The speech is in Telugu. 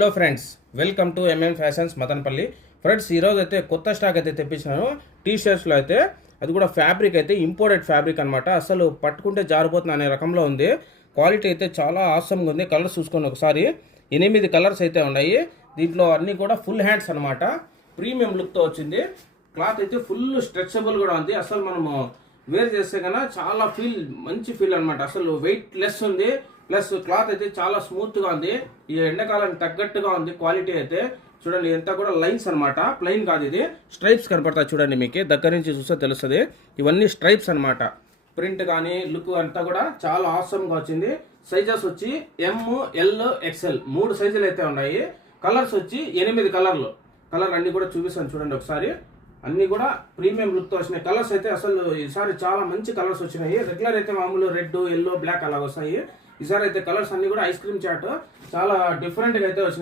Hello friends, welcome to MM fashions Madanapalle. Friends, ఈరోజు అయితే కొత్త స్టాక్ అయితే తెప్పించినాను. టీ షర్ట్స్లో అయితే అది కూడా ఫ్యాబ్రిక్ అయితే ఇంపోర్టెడ్ ఫ్యాబ్రిక్ అనమాట. అసలు పట్టుకుంటే జారిపోతుంది అనే రకంలో ఉంది. క్వాలిటీ అయితే చాలా ఆసమ్గా ఉంది. కలర్స్ చూసుకోండి ఒకసారి. 8 కలర్స్ అయితే ఉన్నాయి. దీంట్లో అన్నీ కూడా ఫుల్ హ్యాండ్స్ అనమాట. ప్రీమియం లుక్తో వచ్చింది. క్లాత్ అయితే ఫుల్ స్ట్రెచబుల్ కూడా ఉంది. అసలు మనము వేర్ చేస్తే కన్నా చాలా మంచి ఫీల్ అనమాట. అసలు వెయిట్ లెస్ ఉంది. ప్లస్ క్లాత్ అయితే చాలా స్మూత్ గా ఉంది. ఈ ఎండాకాలానికి తగ్గట్టుగా ఉంది. క్వాలిటీ అయితే చూడండి, ఎంత కూడా లైన్స్ అనమాట, ప్లెయిన్ కాదు. ఇది స్ట్రైప్స్ కనపడతాయి చూడండి, మీకు దగ్గర నుంచి చూస్తే తెలుస్తుంది. ఇవన్నీ స్ట్రైప్స్ అనమాట. ప్రింట్ కానీ లుక్ అంతా కూడా చాలా ఆసమ్ గా వచ్చింది. సైజెస్ వచ్చి ఎమ్, ఎల్, ఎక్స్ఎల్ 3 సైజులు అయితే ఉన్నాయి. కలర్స్ వచ్చి 8 కలర్లు. కలర్ అన్ని కూడా చూపిస్తాను చూడండి ఒకసారి. అన్ని కూడా ప్రీమియం లుక్ తో వచ్చినాయి. కలర్స్ అయితే అసలు ఈసారి చాలా మంచి కలర్స్ వచ్చినాయి. రెగ్యులర్ అయితే మామూలు రెడ్, ఎల్లో, బ్లాక్ అలా వస్తాయి. ఈసారి అయితే కలర్స్ అన్ని కూడా ఐస్ క్రీమ్ చాట్ చాలా డిఫరెంట్ గా అయితే వచ్చినాయి.